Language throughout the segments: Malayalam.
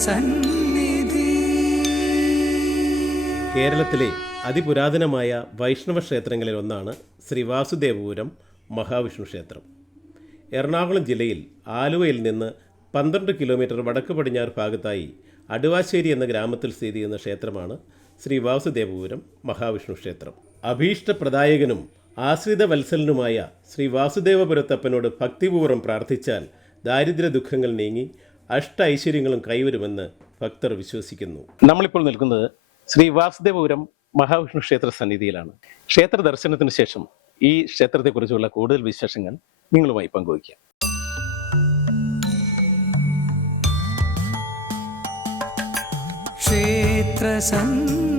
ക്ഷേത്രസന്നിധി കേരളത്തിലെ അതിപുരാതനമായ വൈഷ്ണവ ക്ഷേത്രങ്ങളിൽ ഒന്നാണ് ശ്രീ വാസുദേവപുരം മഹാവിഷ്ണു ക്ഷേത്രം. എറണാകുളം ജില്ലയിൽ ആലുവയിൽ നിന്ന് പന്ത്രണ്ട് കിലോമീറ്റർ വടക്ക് പടിഞ്ഞാറ് ഭാഗത്തായി അടുവാശ്ശേരി എന്ന ഗ്രാമത്തിൽ സ്ഥിതി ചെയ്യുന്ന ക്ഷേത്രമാണ് ശ്രീ വാസുദേവപുരം മഹാവിഷ്ണു ക്ഷേത്രം. അഭീഷ്ടപ്രദായകനും ആശ്രിത വത്സലനുമായ ശ്രീ വാസുദേവപുരത്തപ്പനോട് ഭക്തിപൂർവം പ്രാർത്ഥിച്ചാൽ ദാരിദ്ര്യ ദുഃഖങ്ങൾ നീങ്ങി അഷ്ട ഐശ്വര്യങ്ങളും കൈവരുമെന്ന് ഭക്തർ വിശ്വസിക്കുന്നു. നമ്മളിപ്പോൾ നിൽക്കുന്നത് ശ്രീ വാസുദേവപുരം മഹാവിഷ്ണു ക്ഷേത്ര സന്നിധിയിലാണ്. ക്ഷേത്ര ദർശനത്തിന് ശേഷം ഈ ക്ഷേത്രത്തെക്കുറിച്ചുള്ള കൂടുതൽ വിശേഷങ്ങൾ നിങ്ങളുമായി പങ്കുവയ്ക്കാം. ക്ഷേത്രസന്നിധിയിലമരുന്ന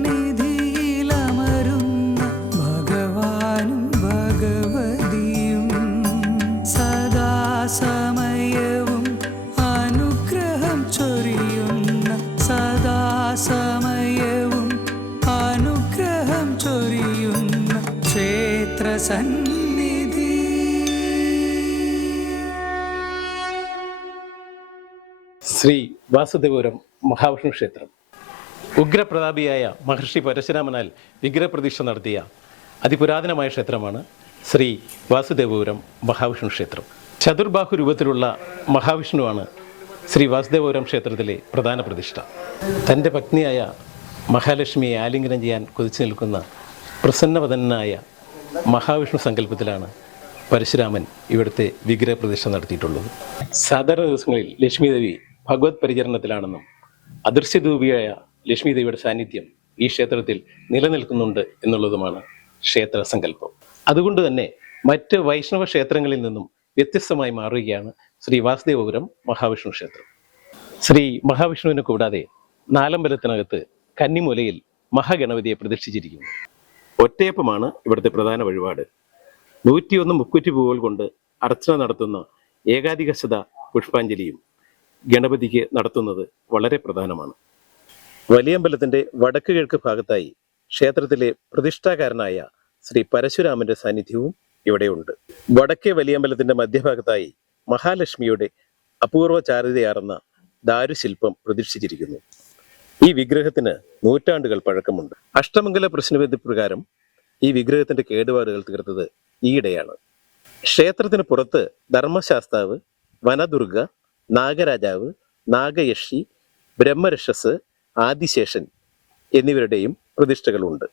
വാസുദേവപുരം മഹാവിഷ്ണു ക്ഷേത്രം. ഉഗ്രപ്രതാപിയായ മഹർഷി പരശുരാമനാൽ വിഗ്രഹപ്രതീക്ഷ നടത്തിയ അതിപുരാതനമായ ക്ഷേത്രമാണ് ശ്രീ വാസുദേവപുരം മഹാവിഷ്ണു ക്ഷേത്രം. ചതുർബാഹു രൂപത്തിലുള്ള മഹാവിഷ്ണുവാണ് ശ്രീ വാസുദേവപുരം ക്ഷേത്രത്തിലെ പ്രധാന പ്രതിഷ്ഠ. തന്റെ പത്നിയായ മഹാലക്ഷ്മിയെ ആലിംഗനം ചെയ്യാൻ കൊതിച്ചു നിൽക്കുന്ന പ്രസന്നവദനായ മഹാവിഷ്ണു സങ്കല്പത്തിലാണ് പരശുരാമൻ ഇവിടുത്തെ വിഗ്രഹപ്രതിഷ്ഠ നടത്തിയിട്ടുള്ളത്. സാധാരണ ദിവസങ്ങളിൽ ലക്ഷ്മി ദേവി ഭഗവത് പരിചരണത്തിലാണെന്നും അദൃശ്യരൂപിയായ ലക്ഷ്മി ദേവിയുടെ സാന്നിധ്യം ഈ ക്ഷേത്രത്തിൽ നിലനിൽക്കുന്നുണ്ട് എന്നുള്ളതുമാണ് ക്ഷേത്ര സങ്കല്പം. അതുകൊണ്ട് തന്നെ മറ്റ് വൈഷ്ണവ ക്ഷേത്രങ്ങളിൽ നിന്നും വ്യത്യസ്തമായി മാറുകയാണ് ശ്രീ വാസുദേവപുരം മഹാവിഷ്ണു ക്ഷേത്രം. ശ്രീ മഹാവിഷ്ണുവിനെ കൂടാതെ നാലമ്പലത്തിനകത്ത് കന്നിമൂലയിൽ മഹാഗണപതിയെ പ്രതിഷ്ഠിച്ചിരിക്കുന്നു. ഒറ്റയപ്പമാണ് ഇവിടുത്തെ പ്രധാന വഴിപാട്. നൂറ്റിയൊന്ന് മുക്കുറ്റി പൂവുകൾ കൊണ്ട് അർച്ചന നടത്തുന്ന ഏകാധികശത പുഷ്പാഞ്ജലിയും ഗണപതിക്ക് നടത്തുന്നത് വളരെ പ്രധാനമാണ്. വലിയമ്പലത്തിന്റെ വടക്ക് കിഴക്ക് ഭാഗത്തായി ക്ഷേത്രത്തിലെ പ്രതിഷ്ഠാകാരനായ ശ്രീ പരശുരാമന്റെ സാന്നിധ്യവും ഇവിടെയുണ്ട്. വടക്കേ വലിയമ്പലത്തിന്റെ മധ്യഭാഗത്തായി മഹാലക്ഷ്മിയുടെ അപൂർവ ചാരുതയാർന്ന ദാരുശില്പം പ്രതിഷ്ഠിച്ചിരിക്കുന്നു. ഈ വിഗ്രഹത്തിന് നൂറ്റാണ്ടുകൾ പഴക്കമുണ്ട്. അഷ്ടമംഗല പ്രശ്നവിധി പ്രകാരം ഈ വിഗ്രഹത്തിന്റെ കേടുപാടുകൾ തീർത്തത് ഈയിടെയാണ്. ക്ഷേത്രത്തിന് പുറത്ത് ധർമ്മശാസ്താവ് വനദുർഗ നാഗരാജാവ് നാഗയക്ഷി ബ്രഹ്മരക്ഷസ് ആദിശേഷൻ എന്നിവരുടെയും പ്രതിഷ്ഠകളുണ്ട്.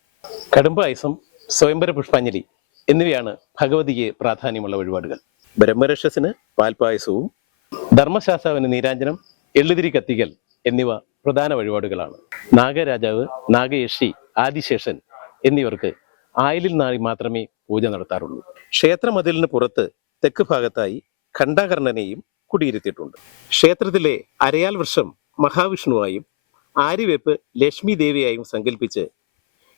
കടുംബായസം സ്വയംവര പുഷ്പാഞ്ജലി എന്നിവയാണ് ഭഗവതിക്ക് പ്രാധാന്യമുള്ള വഴിപാടുകൾ. ബ്രഹ്മരക്ഷസിന് പാൽപായസവും ധർമ്മശാസ്താവിന് നീരാഞ്ജനം എള്ളുതിരി കത്തിക്കൽ എന്നിവ പ്രധാന വഴിപാടുകളാണ്. നാഗരാജാവ് നാഗയക്ഷി ആദിശേഷൻ എന്നിവർക്ക് ആയിലിൽ നാളി മാത്രമേ പൂജ നടത്താറുള്ളൂ. ക്ഷേത്രമതിലിന് പുറത്ത് തെക്ക് ഭാഗത്തായി ഖണ്ഡാകർണനെയും കുടിയിരുത്തിയിട്ടുണ്ട്. ക്ഷേത്രത്തിലെ അരയാൽ വൃക്ഷം മഹാവിഷ്ണുവായും ആര്യവേപ്പ് ലക്ഷ്മി ദേവിയായും സങ്കല്പിച്ച്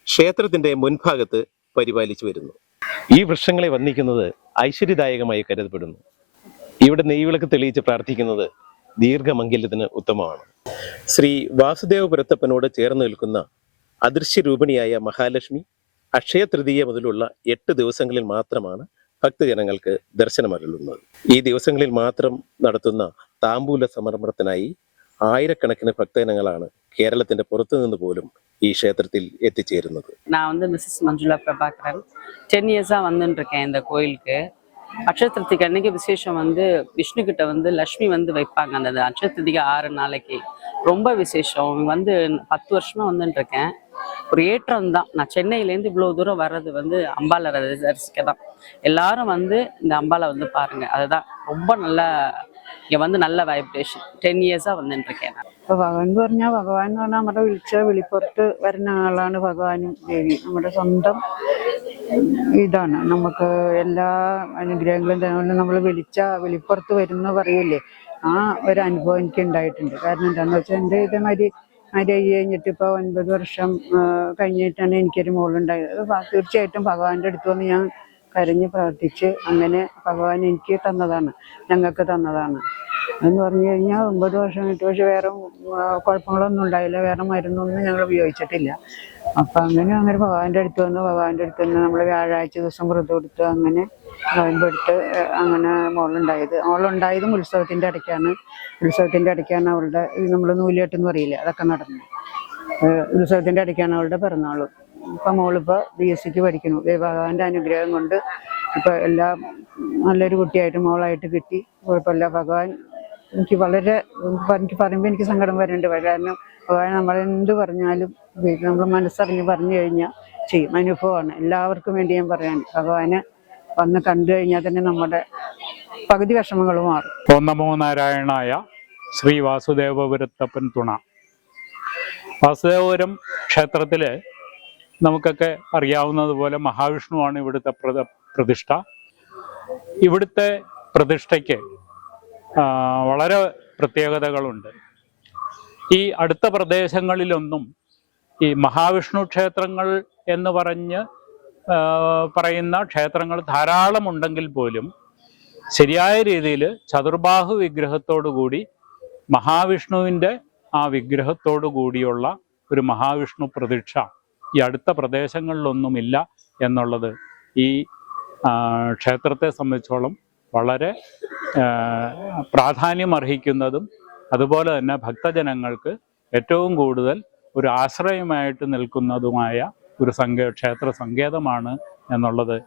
ക്ഷേത്രത്തിന്റെ മുൻഭാഗത്ത് പരിപാലിച്ചു വരുന്നു. ഈ വൃക്ഷങ്ങളെ വന്ദിക്കുന്നത് ഐശ്വര്യദായകമായി കരുതപ്പെടുന്നു. ഇവിടെ നെയ്വിളക്ക് തെളിയിച്ച് പ്രാർത്ഥിക്കുന്നത് ദീർഘമംഗല്യത്തിന് ഉത്തമമാണ്. ശ്രീ വാസുദേവപുരത്തപ്പനോട് ചേർന്ന് നിൽക്കുന്ന അദൃശ്യരൂപിണിയായ മഹാലക്ഷ്മി അക്ഷയ തൃതീയ മുതലുള്ള എട്ട് ദിവസങ്ങളിൽ മാത്രമാണ് ഭക്തജനങ്ങൾക്ക് ദർശനമരുളുന്നത്. ഈ ദിവസങ്ങളിൽ മാത്രം നടത്തുന്ന താമ്പൂല സംരംഭത്തിനായി ആയിരക്കണക്കിന് ഭക്തജനങ്ങളാണ് കേരളത്തിന്റെ പുറത്തുനിന്ന് പോലും ഈ ക്ഷേത്രത്തിൽ എത്തിച്ചേരുന്നത്. நான் வந்து மிஸ்ஸஸ் மஞ்சுளா பிரபாகரன். டென் இயர்ஸாக வந்துட்டுருக்கேன் இந்த கோயிலுக்கு. அக்ஷய அன்னைக்கு விசேஷம் வந்து விஷ்ணு கிட்ட வந்து லக்ஷ்மி வந்து வைப்பாங்க. அந்த அக்ஷய ஆறு நாளைக்கு. ரொம்ப விசேஷம். வந்து பத்து வருஷமா வந்துட்டுருக்கேன் ஒரு ஏற்றம் தான் நான் சென்னையிலேருந்து இவ்வளோ தூரம் வர்றது வந்து அம்பாலை தரிசிக்க தான் எல்லாரும் வந்து இந்த அம்பாலை வந்து பாருங்க அதுதான் ரொம்ப நல்ல இங்கே வந்து நல்ல வைப்ரேஷன் டென் இயர்ஸாக வந்துட்டு இருக்கேன் நான் അപ്പൊ ഭഗവാൻ എന്ന് പറഞ്ഞാൽ ഭഗവാൻ എന്ന് പറഞ്ഞാൽ നമ്മുടെ വിളിച്ച വെളിപ്പുറത്ത് വരുന്ന ആളാണ് ഭഗവാനും ദേവി നമ്മുടെ സ്വന്തം ഇതാണ് നമുക്ക് എല്ലാ അനുഗ്രഹങ്ങളും തന്നെ നമ്മൾ വിളിച്ച വെളിപ്പുറത്ത് വരുന്ന പറയില്ലേ ആ ഒരു അനുഭവം എനിക്ക് ഉണ്ടായിട്ടുണ്ട് കാരണം എന്താണെന്ന് വെച്ചാൽ എൻ്റെ ഇതേമാതിരി മാര്യേജ് കഴിഞ്ഞിട്ട് ഇപ്പോൾ ഒൻപത് വർഷം കഴിഞ്ഞിട്ടാണ് എനിക്കൊരു മോളുണ്ടായത്. തീർച്ചയായിട്ടും ഭഗവാന്റെ അടുത്ത് വന്ന് ഞാൻ കരഞ്ഞ് പ്രാർത്ഥിച്ച് അങ്ങനെ ഭഗവാൻ എനിക്ക് തന്നതാണ് ഞങ്ങൾക്ക് തന്നതാണ്. എന്ന് പറഞ്ഞു കഴിഞ്ഞാൽ ഒമ്പത് വർഷം എട്ട് പക്ഷെ വേറെ കുഴപ്പങ്ങളൊന്നും ഉണ്ടായില്ല വേറെ മരുന്നൊന്നും ഞങ്ങൾ ഉപയോഗിച്ചിട്ടില്ല. അപ്പം അങ്ങനെ അങ്ങനെ ഭഗവാന്റെ അടുത്ത് വന്ന് ഭഗവാന്റെ അടുത്ത് നിന്ന് നമ്മൾ വ്യാഴാഴ്ച ദിവസം വ്രതം എടുത്ത് അങ്ങനെ നോയമ്പെടുത്ത് അങ്ങനെ മോളുണ്ടായത്. മോളുണ്ടായതും ഉത്സവത്തിന്റെ ഇടയ്ക്കാണ് ഉത്സവത്തിന്റെ ഇടയ്ക്കാണ് അവളുടെ നമ്മൾ നൂലിയെട്ടെന്ന് പറയില്ലേ അതൊക്കെ നടന്നു ഉത്സവത്തിന്റെ ഇടയ്ക്കാണ് അവളുടെ പിറന്നാളും. ഇപ്പം മോളിപ്പോൾ ബി എസ് സിക്ക് പഠിക്കുന്നു. ഭഗവാന്റെ അനുഗ്രഹം കൊണ്ട് ഇപ്പം എല്ലാം നല്ലൊരു കുട്ടിയായിട്ട് മോളായിട്ട് കിട്ടി. കുഴപ്പമില്ല ഭഗവാൻ എനിക്ക് വളരെ എനിക്ക് പറയുമ്പോൾ എനിക്ക് സങ്കടം വരുന്നുണ്ട്. കാരണം ഭഗവാൻ നമ്മൾ എന്ത് പറഞ്ഞാലും നമ്മൾ മനസ്സറിഞ്ഞ് പറഞ്ഞു കഴിഞ്ഞാൽ ചെയ്യും. അനുഭവമാണ്. എല്ലാവർക്കും വേണ്ടി ഞാൻ പറയാൻ. ഭഗവാനെ വന്ന് കണ്ടു കഴിഞ്ഞാൽ തന്നെ നമ്മുടെ പകുതി വിഷമങ്ങൾ മാറും. ഓം നാരായണായ ശ്രീ വാസുദേവപുരത്തപ്പൻ തുണ. വാസുദേവപുരം ക്ഷേത്രത്തിൽ നമുക്കൊക്കെ അറിയാവുന്നതുപോലെ മഹാവിഷ്ണുവാണ് ഇവിടുത്തെ പ്രത പ്രതിഷ്ഠ. ഇവിടുത്തെ പ്രതിഷ്ഠയ്ക്ക് വളരെ പ്രത്യേകതകളുണ്ട്. ഈ അടുത്ത പ്രദേശങ്ങളിലൊന്നും ഈ മഹാവിഷ്ണു ക്ഷേത്രങ്ങൾ എന്ന് പറഞ്ഞ് പറയുന്ന ക്ഷേത്രങ്ങൾ ധാരാളം ഉണ്ടെങ്കിൽ പോലും ശരിയായ രീതിയിൽ ചതുർബാഹു വിഗ്രഹത്തോടു കൂടി മഹാവിഷ്ണുവിന്റെ ആ വിഗ്രഹത്തോടു കൂടിയുള്ള ഒരു മഹാവിഷ്ണു പ്രതീക്ഷ ഈ അടുത്ത പ്രദേശങ്ങളിലൊന്നുമില്ല എന്നുള്ളത് ഈ ക്ഷേത്രത്തെ സംബന്ധിച്ചോളം വളരെ പ്രാധാന്യം അർഹിക്കുന്നതും അതുപോലെ തന്നെ ഭക്തജനങ്ങൾക്ക് ഏറ്റവും കൂടുതൽ ഒരു ആശ്രയമായിട്ട് നിൽക്കുന്നതുമായ ഒരു സങ്ക ക്ഷേത്ര സങ്കേതമാണ് എന്നുള്ളത്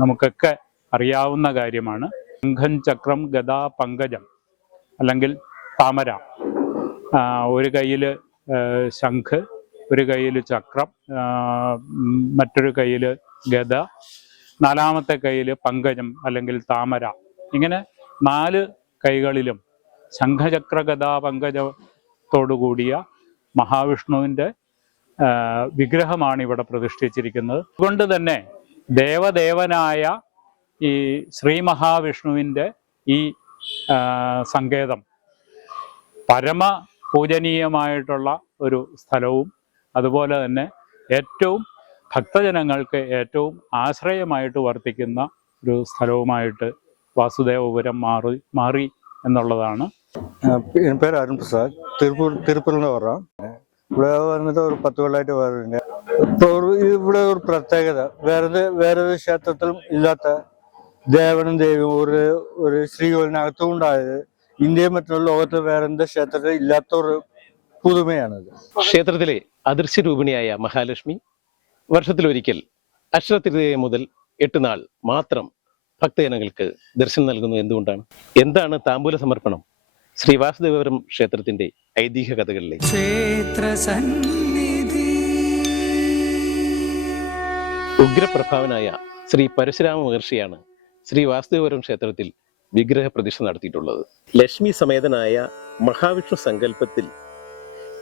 നമുക്കൊക്കെ അറിയാവുന്ന കാര്യമാണ്. ശംഖം ചക്രം ഗദാ പങ്കജം അല്ലെങ്കിൽ താമര. ഒരു കയ്യിൽ ശംഖ് ഒരു കയ്യിൽ ചക്രം മറ്റൊരു കയ്യിൽ ഗദ നാലാമത്തെ കയ്യിൽ പങ്കജം അല്ലെങ്കിൽ താമര. ഇങ്ങനെ നാല് കൈകളിലും ശംഖചക്ര ഗദാ പങ്കജത്തോടു കൂടിയ മഹാവിഷ്ണുവിന്റെ വിഗ്രഹമാണ് ഇവിടെ പ്രതിഷ്ഠിച്ചിരിക്കുന്നത്. അതുകൊണ്ട് തന്നെ ദേവദേവനായ ഈ ശ്രീ മഹാവിഷ്ണുവിന്റെ ഈ സങ്കേതം പരമ പൂജനീയമായിട്ടുള്ള ഒരു സ്ഥലവും അതുപോലെ തന്നെ ഏറ്റവും ഭക്തജനങ്ങൾക്ക് ഏറ്റവും ആശ്രയമായിട്ട് വർത്തിക്കുന്ന ഒരു സ്ഥലവുമായിട്ട് വാസുദേവപുരം മാറി മാറി എന്നുള്ളതാണ്. പേര് അരുൺ പ്രസാദ്. തിരുപ്പൂർ തിരുപ്പൂരിൽ നിന്ന് ഇവിടെ വന്നിട്ട് ഒരു പത്ത് കൊല്ലമായിട്ട് വരുന്നുണ്ട് ഇപ്പോൾ ഇവിടെ ഒരു പ്രത്യേകത. വേറെ വേറെ ക്ഷേത്രത്തിലും ഇല്ലാത്ത ദേവനും ദേവിയും ഒരു ഒരു ശ്രീകോലിനകത്തും ഉണ്ടായത് ഇന്ത്യയും മറ്റുള്ള ലോകത്ത് വേറെ ക്ഷേത്രത്തിൽ ഇല്ലാത്ത ഒരു പുതുമയാണത്. ക്ഷേത്രത്തിലെ അദൃശ്യരൂപിണിയായ മഹാലക്ഷ്മി വർഷത്തിലൊരിക്കൽ അക്ഷരത്തിരുതയ മുതൽ എട്ട് നാൾ മാത്രം ഭക്തജനങ്ങൾക്ക് ദർശനം നൽകുന്നത് എന്തുകൊണ്ടാണ്? എന്താണ് താമ്പൂല സമർപ്പണം? ശ്രീവാസുദേവപുരം ക്ഷേത്രത്തിന്റെ ഐതിഹ്യ കഥകളിലെ ഉഗ്രപ്രഭാവനായ ശ്രീ പരശുരാമ മഹർഷിയാണ് ശ്രീ വാസുദേവപുരം ക്ഷേത്രത്തിൽ വിഗ്രഹ പ്രതിഷ്ഠ നടത്തിയിട്ടുള്ളത്. ലക്ഷ്മി സമേതനായ മഹാവിഷ്ണു സങ്കല്പത്തിൽ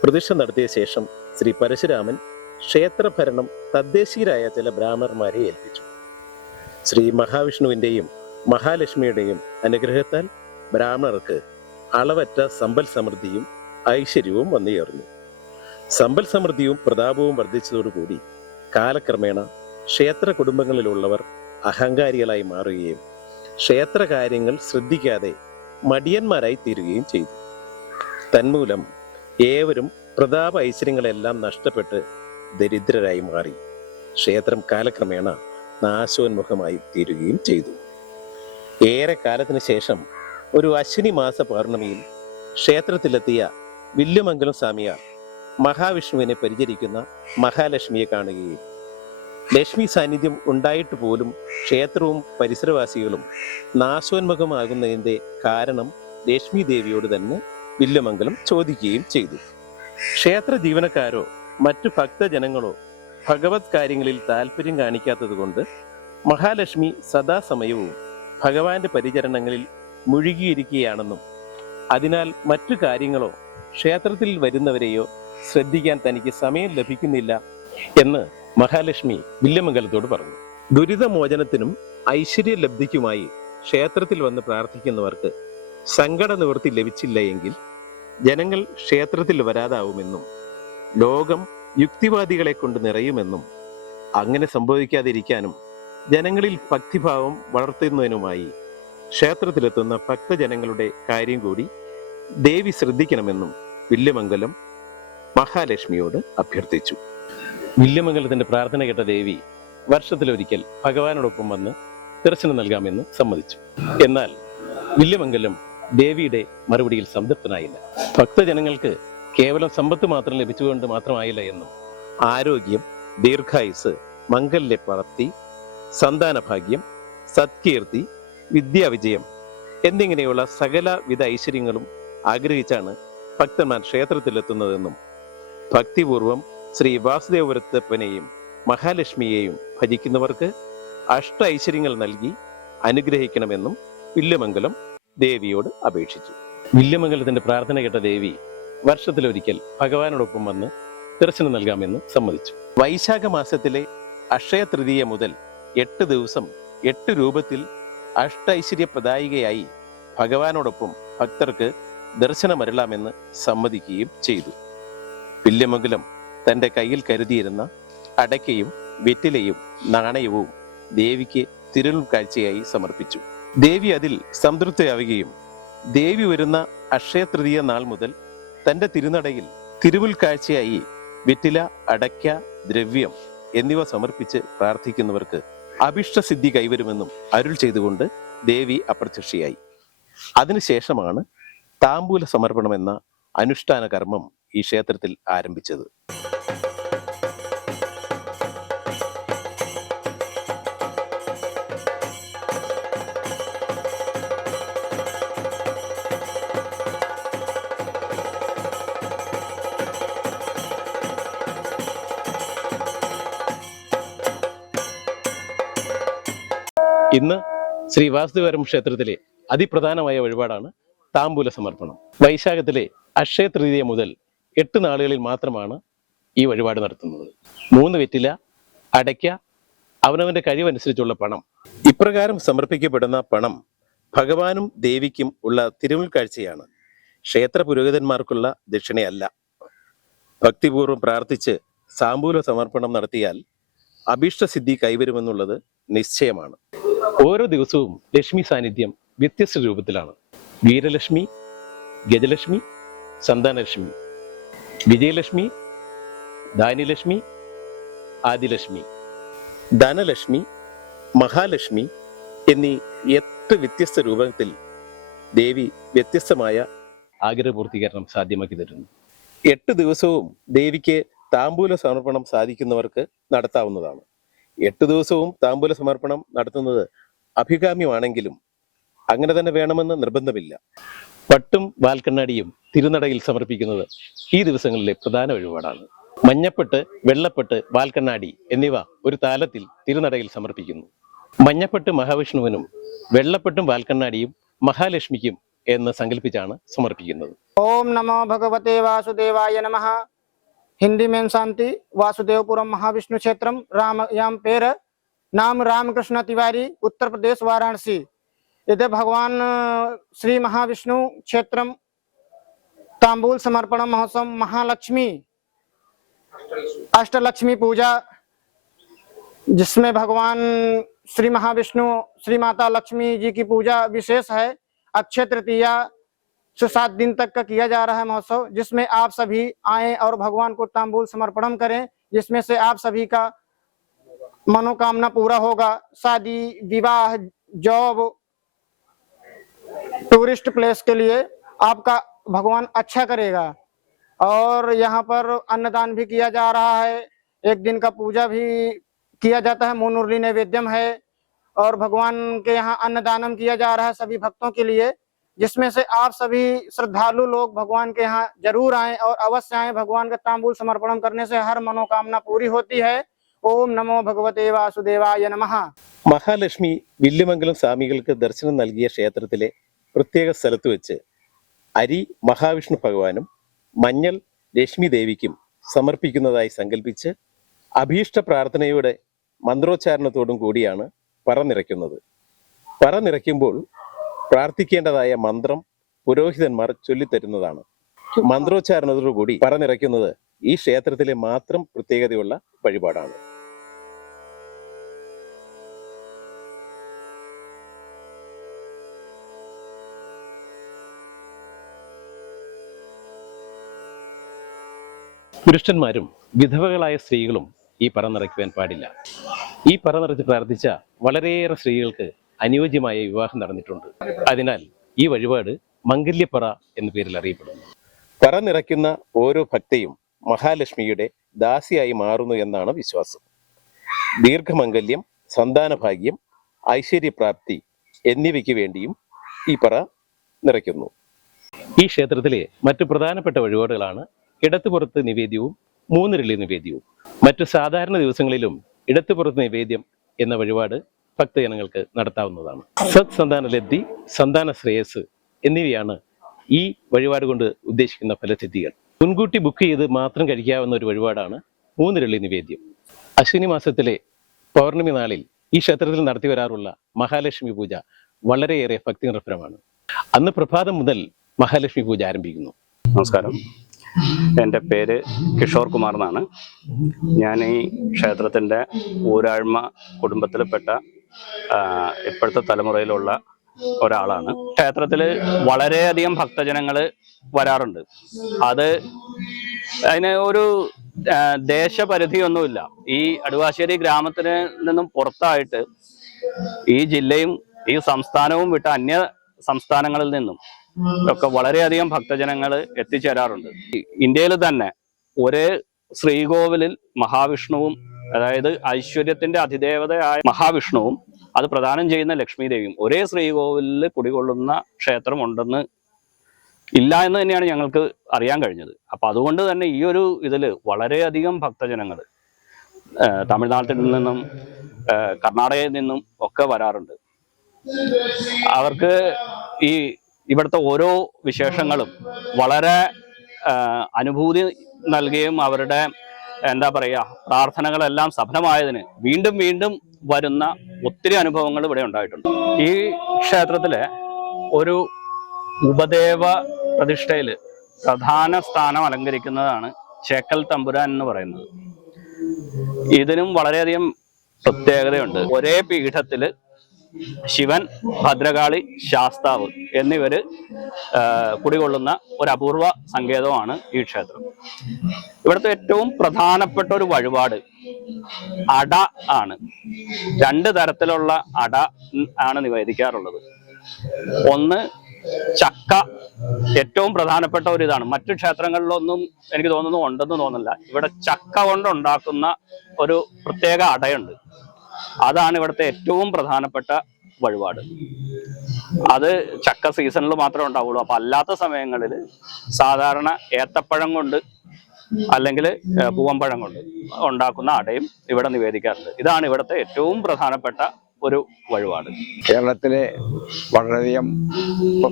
പ്രതിഷ്ഠ നടത്തിയ ശേഷം ശ്രീ പരശുരാമൻ ക്ഷേത്രഭരണം തദ്ദേശീയരായ ചില ബ്രാഹ്മണന്മാരെ ഏൽപ്പിച്ചു. ശ്രീ മഹാവിഷ്ണുവിന്റെയും മഹാലക്ഷ്മിയുടെയും അനുഗ്രഹത്താൽ ബ്രാഹ്മണർക്ക് അളവറ്റ സമ്പൽ സമൃദ്ധിയും ഐശ്വര്യവും വന്നുചേർന്നു സമ്പൽ സമൃദ്ധിയും പ്രതാപവും വർദ്ധിച്ചതോടുകൂടി കാലക്രമേണ ക്ഷേത്ര കുടുംബങ്ങളിലുള്ളവർ അഹങ്കാരികളായി മാറുകയും ക്ഷേത്ര കാര്യങ്ങൾ ശ്രദ്ധിക്കാതെ മടിയന്മാരായി തീരുകയും ചെയ്തു. തന്മൂലം ഏവരും പ്രതാപ ഐശ്വര്യങ്ങളെല്ലാം നഷ്ടപ്പെട്ട് ദരിദ്രരായി മാറി. ക്ഷേത്രം കാലക്രമേണ നാശോന്മുഖമായി തീരുകയും ചെയ്തു. ഏറെ കാലത്തിന് ശേഷം ഒരു അശ്വിനി മാസ പൗർണമിയിൽ ക്ഷേത്രത്തിലെത്തിയ വില്ലുമംഗലം സ്വാമിയാർ മഹാവിഷ്ണുവിനെ പരിചരിക്കുന്ന മഹാലക്ഷ്മിയെ കാണുകയും ലക്ഷ്മി സാന്നിധ്യം ഉണ്ടായിട്ട് പോലും ക്ഷേത്രവും പരിസരവാസികളും നാശോന്മുഖമാകുന്നതിന്റെ കാരണം ലക്ഷ്മി ദേവിയോട് തന്നെ വില്ലുമംഗലം ചോദിക്കുകയും ചെയ്തു. ക്ഷേത്ര ജീവനക്കാരോ മറ്റു ഭക്തജനങ്ങളോ ഭഗവത് കാര്യങ്ങളിൽ താല്പര്യം കാണിക്കാത്തതുകൊണ്ട് മഹാലക്ഷ്മി സദാസമയവും ഭഗവാന്റെ പരിചരണങ്ങളിൽ മുഴുകിയിരിക്കുകയാണെന്നും അതിനാൽ മറ്റു കാര്യങ്ങളോ ക്ഷേത്രത്തിൽ വരുന്നവരെയോ ശ്രദ്ധിക്കാൻ തനിക്ക് സമയം ലഭിക്കുന്നില്ല എന്ന് മഹാലക്ഷ്മി വില്യമംഗലത്തോട് പറഞ്ഞു. ദുരിതമോചനത്തിനും ഐശ്വര്യ ലബ്ധിക്കുമായി ക്ഷേത്രത്തിൽ വന്ന് പ്രാർത്ഥിക്കുന്നവർക്ക് സങ്കട നിവൃത്തി ലഭിച്ചില്ല എങ്കിൽ ജനങ്ങൾ ക്ഷേത്രത്തിൽ വരാതാവുമെന്നും ലോകം യുക്തിവാദികളെ കൊണ്ട് നിറയുമെന്നും അങ്ങനെ സംഭവിക്കാതിരിക്കാനും ജനങ്ങളിൽ ഭക്തിഭാവം വളർത്തുന്നതിനുമായി ക്ഷേത്രത്തിലെത്തുന്ന ഭക്തജനങ്ങളുടെ കാര്യം കൂടി ദേവി ശ്രദ്ധിക്കണമെന്നും വില്യമംഗലം മഹാലക്ഷ്മിയോട് അഭ്യർത്ഥിച്ചു. വില്യമംഗലത്തിന്റെ പ്രാർത്ഥന കേട്ട ദേവി വർഷത്തിലൊരിക്കൽ ഭഗവാനോടൊപ്പം വന്ന് ദർശനം നൽകാമെന്ന് സമ്മതിച്ചു. എന്നാൽ വില്യമംഗലം ദേവിയുടെ മറുപടിയിൽ സംതൃപ്തനായില്ല. ഭക്തജനങ്ങൾക്ക് കേവലം സമ്പത്ത് മാത്രം ലഭിച്ചുകൊണ്ട് മാത്രമായില്ല എന്നും ആരോഗ്യം ദീർഘായുസ് മംഗല്യപ്രാപ്തി സന്താനഭാഗ്യം സത്കീർത്തി വിദ്യാവിജയം എന്നിങ്ങനെയുള്ള സകലവിധ ഐശ്വര്യങ്ങളും ആഗ്രഹിച്ചാണ് ഭക്തന്മാർ ക്ഷേത്രത്തിലെത്തുന്നതെന്നും ഭക്തിപൂർവം ശ്രീ വാസുദേവരത്തപ്പനെയും മഹാലക്ഷ്മിയെയും ഭജിക്കുന്നവർക്ക് അഷ്ട ഐശ്വര്യങ്ങൾ നൽകി അനുഗ്രഹിക്കണമെന്നും വില്യമംഗലം ദേവിയോട് അപേക്ഷിച്ചു. വില്യമംഗലത്തിന്റെ പ്രാർത്ഥന കേട്ട ദേവി വർഷത്തിലൊരിക്കൽ ഭഗവാനോടൊപ്പം വന്ന് ദർശനം നൽകാമെന്ന് സമ്മതിച്ചു. വൈശാഖ മാസത്തിലെ അക്ഷയ തൃതീയ മുതൽ എട്ട് ദിവസം എട്ട് രൂപത്തിൽ അഷ്ടൈശ്വര്യപ്രദായികയായി ഭഗവാനോടൊപ്പം ഭക്തർക്ക് ദർശനമരളാമെന്ന് സമ്മതിക്കുകയും ചെയ്തു. വില്യമംഗലം തന്റെ കയ്യിൽ കരുതിയിരുന്ന അടയ്ക്കയും വെറ്റിലയും നാണയവും ദേവിക്ക് തിരുൾ കാഴ്ചയായി സമർപ്പിച്ചു. ദേവി അതിൽ സംതൃപ്തയാവുകയും ദേവി വരുന്ന അക്ഷയതൃതീയ നാൾ മുതൽ തന്റെ തിരുനടയിൽ തിരുവുൽ കാഴ്ചയായി വെറ്റില അടയ്ക്ക ദ്രവ്യം എന്നിവ സമർപ്പിച്ച് പ്രാർത്ഥിക്കുന്നവർക്ക് അഭിഷ്ടസിദ്ധി കൈവരുമെന്നും അരുൾ ചെയ്തുകൊണ്ട് ദേവി അപ്രത്യക്ഷയായി. അതിനുശേഷമാണ് താമ്പൂല സമർപ്പണമെന്ന അനുഷ്ഠാന കർമ്മം ഈ ക്ഷേത്രത്തിൽ ആരംഭിച്ചത്. ഇന്ന് ശ്രീ വാസുദേവരം ക്ഷേത്രത്തിലെ അതിപ്രധാനമായ വഴിപാടാണ് താമ്പൂല സമർപ്പണം. വൈശാഖത്തിലെ അക്ഷയ തൃതീയ മുതൽ എട്ട് നാളുകളിൽ മാത്രമാണ് ഈ വഴിപാട് നടത്തുന്നത്. മൂന്ന് വെറ്റില അടയ്ക്ക അവനവന്റെ കഴിവനുസരിച്ചുള്ള പണം ഇപ്രകാരം സമർപ്പിക്കപ്പെടുന്ന പണം ഭഗവാനും ദേവിക്കും ഉള്ള തിരുമുൽ കാഴ്ചയാണ് ക്ഷേത്ര പുരോഹിതന്മാർക്കുള്ള ദക്ഷിണയല്ല. ഭക്തിപൂർവം പ്രാർത്ഥിച്ച് സാമ്പൂല സമർപ്പണം നടത്തിയാൽ അഭീഷ്ടസിദ്ധി കൈവരുമെന്നുള്ളത് നിശ്ചയമാണ്. ഓരോ ദിവസവും ലക്ഷ്മി സാന്നിധ്യം വ്യത്യസ്ത രൂപത്തിലാണ്. വീരലക്ഷ്മി ഗജലക്ഷ്മി സന്താനലക്ഷ്മി. വിജയലക്ഷ്മി ദാനിലക്ഷ്മി ആദിലക്ഷ്മി. ധനലക്ഷ്മി മഹാലക്ഷ്മി എന്നീ എട്ട് വ്യത്യസ്ത രൂപത്തിൽ ദേവി വ്യത്യസ്തമായ ആഗ്രഹപൂർത്തീകരണം സാധ്യമാക്കി തരുന്നു. എട്ട് ദിവസവും ദേവിക്ക് താമ്പൂല സമർപ്പണം സാധിക്കുന്നവർക്ക് നടത്താവുന്നതാണ്. എട്ട് ദിവസവും താമ്പൂല സമർപ്പണം നടത്തുന്നത് അഭികാമ്യമാണെങ്കിലും അങ്ങനെ തന്നെ വേണമെന്ന് നിർബന്ധമില്ല. പട്ടും വാൽക്കണ്ണാടിയും തിരുനടയിൽ സമർപ്പിക്കുന്നത് ഈ ദിവസങ്ങളിലെ പ്രധാന വഴിപാടാണ്. മഞ്ഞപ്പെട്ട് വെള്ളപ്പെട്ട് വാൽക്കണ്ണാടി എന്നിവ ഒരു താലത്തിൽ തിരുനടയിൽ സമർപ്പിക്കുന്നു. മഞ്ഞപ്പെട്ട് മഹാവിഷ്ണുവിനും വെള്ളപ്പെട്ടും വാൽക്കണ്ണാടിയും മഹാലക്ഷ്മിക്കും എന്ന് സങ്കല്പിച്ചാണ് സമർപ്പിക്കുന്നത്. ഓം നമോ ഭഗവത്തെ വാസുദേവായ നമ. ഹിന്ദി മേൻ ശാന്തി വാസുദേവപുരം മഹാവിഷ്ണു ക്ഷേത്രം രാമയാം പേര് नाम रामकृष्ण तिवारी, उत्तर प्रदेश, वाराणसी। इधर भगवान श्री महाविष्णु क्षेत्रम, तांबूल समर्पण महोत्सव, महालक्ष्मी। अष्टलक्ष्मी पूजा, जिसमें भगवान श्री महाविष्णु, श्री माता लक्ष्मी जी की पूजा विशेष है। अक्षय तृतीया से सात दिन तक का किया जा रहा है महोत्सव, जिसमें आप सभी आए और भगवान को तांबूल समर्पण करें, जिसमें से आप सभी का मनोकामना पूरा होगा। शादी, विवाह, जॉब, टूरिस्ट प्लेस के लिए आपका भगवान अच्छा करेगा। और यहाँ पर अन्नदान भी किया जा रहा है। एक दिन का पूजा भी किया जाता है। मुनुरली नैवेद्यम है। और भगवान के यहाँ अन्नदानम किया जा रहा है सभी भक्तों के लिए, जिसमें से आप सभी श्रद्धालु लोग भगवान के यहाँ ज़रूर आए और अवश्य आए। भगवान का तांबूल समर्पण करने से हर मनोकामना पूरी होती है। ഓം നമോ ഭഗവതേ വാസുദേവായ നമ. മഹാലക്ഷ്മി വില്ലുമംഗലം സ്വാമികൾക്ക് ദർശനം നൽകിയ ക്ഷേത്രത്തിലെ പ്രത്യേക സ്ഥലത്ത് വെച്ച് അരി മഹാവിഷ്ണു ഭഗവാനും മഞ്ഞൾ ലക്ഷ്മി ദേവിക്കും സമർപ്പിക്കുന്നതായി സങ്കല്പിച്ച് അഭീഷ്ട പ്രാർത്ഥനയുടെ മന്ത്രോച്ചാരണത്തോടും കൂടിയാണ് പറ നിറയ്ക്കുന്നത്. പറ നിറയ്ക്കുമ്പോൾ പ്രാർത്ഥിക്കേണ്ടതായ മന്ത്രം പുരോഹിതന്മാർ ചൊല്ലിത്തരുന്നതാണ്. മന്ത്രോച്ചാരണത്തോടു കൂടി പറ നിറയ്ക്കുന്നത് ഈ ക്ഷേത്രത്തിലെ മാത്രം പ്രത്യേകതയുള്ള വഴിപാടാണ്. പുരുഷന്മാരും വിധവകളായ സ്ത്രീകളും ഈ പറ നിറയ്ക്കുവാൻ പാടില്ല. ഈ പറ നിറച്ച് പ്രാർത്ഥിച്ച വളരെയേറെ സ്ത്രീകൾക്ക് അനുയോജ്യമായ വിവാഹം നടന്നിട്ടുണ്ട്. അതിനാൽ ഈ വഴിപാട് മംഗല്യപ്പറ എന്ന പേരിൽ അറിയപ്പെടുന്നു. പറ നിറയ്ക്കുന്ന ഓരോ ഭക്തയും മഹാലക്ഷ്മിയുടെ ദാസിയായി മാറുന്നു എന്നാണ് വിശ്വാസം. ദീർഘമംഗല്യം സന്താനഭാഗ്യം ഐശ്വര്യപ്രാപ്തി എന്നിവയ്ക്ക് വേണ്ടിയും ഈ പറ നിറയ്ക്കുന്നു. ഈ ക്ഷേത്രത്തിലെ മറ്റു പ്രധാനപ്പെട്ട വഴിപാടുകളാണ് ഇടത്തുപുറത്ത് നിവേദ്യവും മൂന്നിരളി നിവേദ്യവും. മറ്റു സാധാരണ ദിവസങ്ങളിലും ഇടത്തുപുറത്ത് നിവേദ്യം എന്ന വഴിപാട് ഭക്തജനങ്ങൾക്ക് നടത്താവുന്നതാണ്. സത് സന്താന ലബ്ധി സന്താന ശ്രേയസ് എന്നിവയാണ് ഈ വഴിപാട് കൊണ്ട് ഉദ്ദേശിക്കുന്ന ഫലസിദ്ധികൾ. മുൻകൂട്ടി ബുക്ക് ചെയ്ത് മാത്രം കഴിക്കാവുന്ന ഒരു വഴിപാടാണ് മൂന്നിരളി നിവേദ്യം. അശ്വിനി മാസത്തിലെ പൗർണമി നാളിൽ ഈ ക്ഷേത്രത്തിൽ നടത്തി വരാറുള്ള മഹാലക്ഷ്മി പൂജ വളരെയേറെ ഭക്തി നിർഭരമാണ് അന്ന് പ്രഭാതം മുതൽ മഹാലക്ഷ്മി പൂജ ആരംഭിക്കുന്നു. നമസ്കാരം. എന്റെ പേര് കിഷോർ കുമാർ എന്നാണ്. ഞാൻ ഈ ക്ഷേത്രത്തിന്റെ ഊരാഴ്മ കുടുംബത്തിൽപ്പെട്ട ഇപ്പോഴത്തെ തലമുറയിലുള്ള ഒരാളാണ്. ക്ഷേത്രത്തിൽ വളരെയധികം ഭക്തജനങ്ങൾ വരാറുണ്ട്. അത് അതിന് ഒരു ദേശപരിധിയൊന്നുമില്ല. ഈ അടുവാശ്ശേരി ഗ്രാമത്തിന് നിന്നും പുറത്തായിട്ട് ഈ ജില്ലയും ഈ സംസ്ഥാനവും വിട്ട അന്യ സംസ്ഥാനങ്ങളിൽ നിന്നും ഒക്കെ വളരെയധികം ഭക്തജനങ്ങൾ എത്തിച്ചേരാറുണ്ട്. ഇന്ത്യയിൽ തന്നെ ഒരേ ശ്രീകോവിലിൽ മഹാവിഷ്ണുവും അതായത് ഐശ്വര്യത്തിന്റെ അതിദേവതയായ മഹാവിഷ്ണുവും അത് പ്രദാനം ചെയ്യുന്ന ലക്ഷ്മി ദേവിയും ഒരേ ശ്രീകോവിലിൽ കുടികൊള്ളുന്ന ക്ഷേത്രം ഉണ്ടെന്ന് ഇല്ല എന്ന് തന്നെയാണ് ഞങ്ങൾക്ക് അറിയാൻ കഴിഞ്ഞത്. അപ്പൊ അതുകൊണ്ട് തന്നെ ഈ ഒരു ഇതിൽ വളരെയധികം ഭക്തജനങ്ങൾ തമിഴ്നാട്ടിൽ നിന്നും കർണാടകയിൽ നിന്നും ഒക്കെ വരാറുണ്ട്. അവർക്ക് ഈ ഇവിടുത്തെ ഓരോ വിശേഷങ്ങളും വളരെ അനുഭൂതി നൽകുകയും അവരുടെ എന്താ പറയുക പ്രാർത്ഥനകളെല്ലാം സഫലമായതിന് വീണ്ടും വീണ്ടും വരുന്ന ഒത്തിരി അനുഭവങ്ങൾ ഇവിടെ ഉണ്ടായിട്ടുണ്ട്. ഈ ക്ഷേത്രത്തിലെ ഒരു ഉപദേവ പ്രതിഷ്ഠയിൽ പ്രധാന സ്ഥാനം അലങ്കരിക്കുന്നതാണ് ചേക്കൽ തമ്പുരാൻ എന്ന് പറയുന്നത്. ഇതിനും വളരെയധികം പ്രത്യേകതയുണ്ട്. ഒരേ പീഠത്തിൽ ശിവൻ ഭദ്രകാളി ശാസ്താവ് എന്നിവർ കുടികൊള്ളുന്ന ഒരു അപൂർവ സങ്കേതമാണ് ഈ ക്ഷേത്രം. ഇവിടുത്തെ ഏറ്റവും പ്രധാനപ്പെട്ട ഒരു വഴിപാട് അട ആണ്. രണ്ട് തരത്തിലുള്ള അട ആണ് നിവേദിക്കാറുള്ളത്. ഒന്ന് ചക്ക ഏറ്റവും പ്രധാനപ്പെട്ട ഒരു ഇതാണ്. മറ്റു ക്ഷേത്രങ്ങളിലൊന്നും എനിക്ക് തോന്നുന്നു ഉണ്ടെന്ന് തോന്നുന്നില്ല. ഇവിടെ ചക്ക കൊണ്ടുണ്ടാക്കുന്ന ഒരു പ്രത്യേക അടയുണ്ട്. അതാണ് ഇവിടുത്തെ ഏറ്റവും പ്രധാനപ്പെട്ട വഴിപാട്. അത് ചക്ക സീസണിൽ മാത്രമേ ഉണ്ടാവുള്ളൂ. അപ്പൊ അല്ലാത്ത സമയങ്ങളിൽ സാധാരണ ഏത്തപ്പഴം കൊണ്ട് അല്ലെങ്കിൽ പൂവമ്പഴം കൊണ്ട് ഉണ്ടാക്കുന്ന അടയും ഇവിടെ നിവേദിക്കാറുണ്ട്. ഇതാണ് ഇവിടുത്തെ ഏറ്റവും പ്രധാനപ്പെട്ട ഒരു വഴിപാട്. കേരളത്തിലെ വളരെയധികം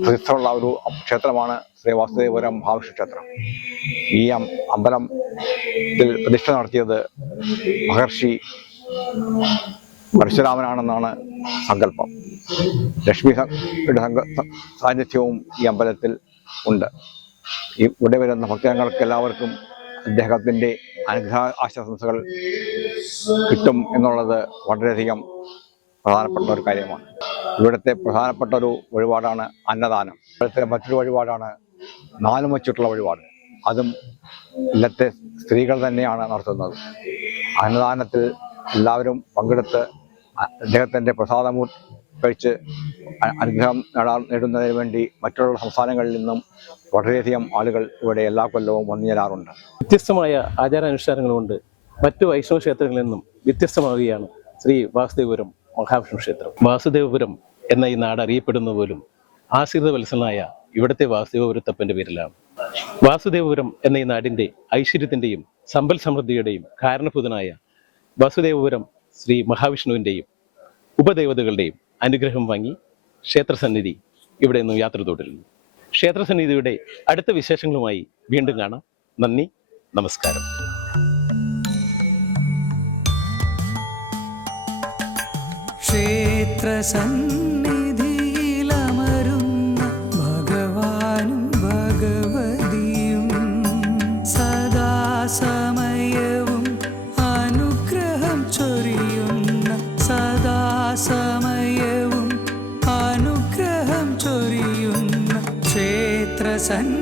പ്രസിദ്ധമുള്ള ഒരു ക്ഷേത്രമാണ് ശ്രീ വാസുദേവപുരം മഹാവിഷ്ണു ക്ഷേത്രം. ഈ അമ്പലം പ്രതിഷ്ഠ നടത്തിയത് മഹർഷി പരശുരാമനാണെന്നാണ് സങ്കല്പം. ലക്ഷ്മി സാന്നിധ്യവും ഈ അമ്പലത്തിൽ ഉണ്ട്. ഈ ഇവിടെ വരുന്ന ഭക്തജനങ്ങൾക്ക് എല്ലാവർക്കും അദ്ദേഹത്തിന്റെ അനുഗ്രഹ ആശംസകൾ കിട്ടും എന്നുള്ളത് വളരെയധികം പ്രധാനപ്പെട്ട ഒരു കാര്യമാണ്. ഇവിടുത്തെ പ്രധാനപ്പെട്ട ഒരു വഴിപാടാണ് അന്നദാനം. ഇവിടുത്തെ മറ്റൊരു വഴിപാടാണ് നാലും വച്ചിട്ടുള്ള വഴിപാട്. അതും ഇല്ലത്തെ സ്ത്രീകൾ തന്നെയാണ് നടത്തുന്നത്. അന്നദാനത്തിൽ എല്ലാവരും പങ്കെടുത്ത് അദ്ദേഹത്തിന്റെ പ്രസാദമൂ കഴിച്ച് അനുഗ്രഹം നേടാൻ നേടുന്നതിന് വേണ്ടി മറ്റുള്ള സംസ്ഥാനങ്ങളിൽ നിന്നും വളരെയധികം ആളുകൾ ഇവിടെ എല്ലാ കൊല്ലവും വന്നു ചേരാറുണ്ട്. വ്യത്യസ്തമായ ആചാരാനുഷ്ഠാനങ്ങൾ കൊണ്ട് മറ്റു വൈഷ്ണവ ക്ഷേത്രങ്ങളിൽ നിന്നും വ്യത്യസ്തമാവുകയാണ് ശ്രീ വാസുദേവപുരം മഹാവിഷ്ണു ക്ഷേത്രം. വാസുദേവപുരം എന്ന ഈ നാട് അറിയപ്പെടുന്ന പോലും ആശ്രിത വത്സലനായ ഇവിടുത്തെ വാസുദേവപുരത്തപ്പന്റെ പേരിലാണ്. വാസുദേവപുരം എന്ന ഈ നാടിന്റെ ഐശ്വര്യത്തിന്റെയും സമ്പൽ സമൃദ്ധിയുടെയും കാരണഭൂതനായ വാസുദേവപുരം ശ്രീ മഹാവിഷ്ണുവിന്റെയും ഉപദേവതകളുടെയും അനുഗ്രഹം വാങ്ങി ക്ഷേത്രസന്നിധി ഇവിടെ നിന്നും യാത്ര തുടരുന്നു. ക്ഷേത്രസന്നിധിയുടെ അടുത്ത വിശേഷങ്ങളുമായി വീണ്ടും കാണാം. നന്ദി നമസ്കാരം. ക്ഷേത്രസന്നിധിയിലമരുന്ന സദാസമയവും അനുഗ്രഹം ചൊരിയുന്ന ക്ഷേത്രസന്നിധി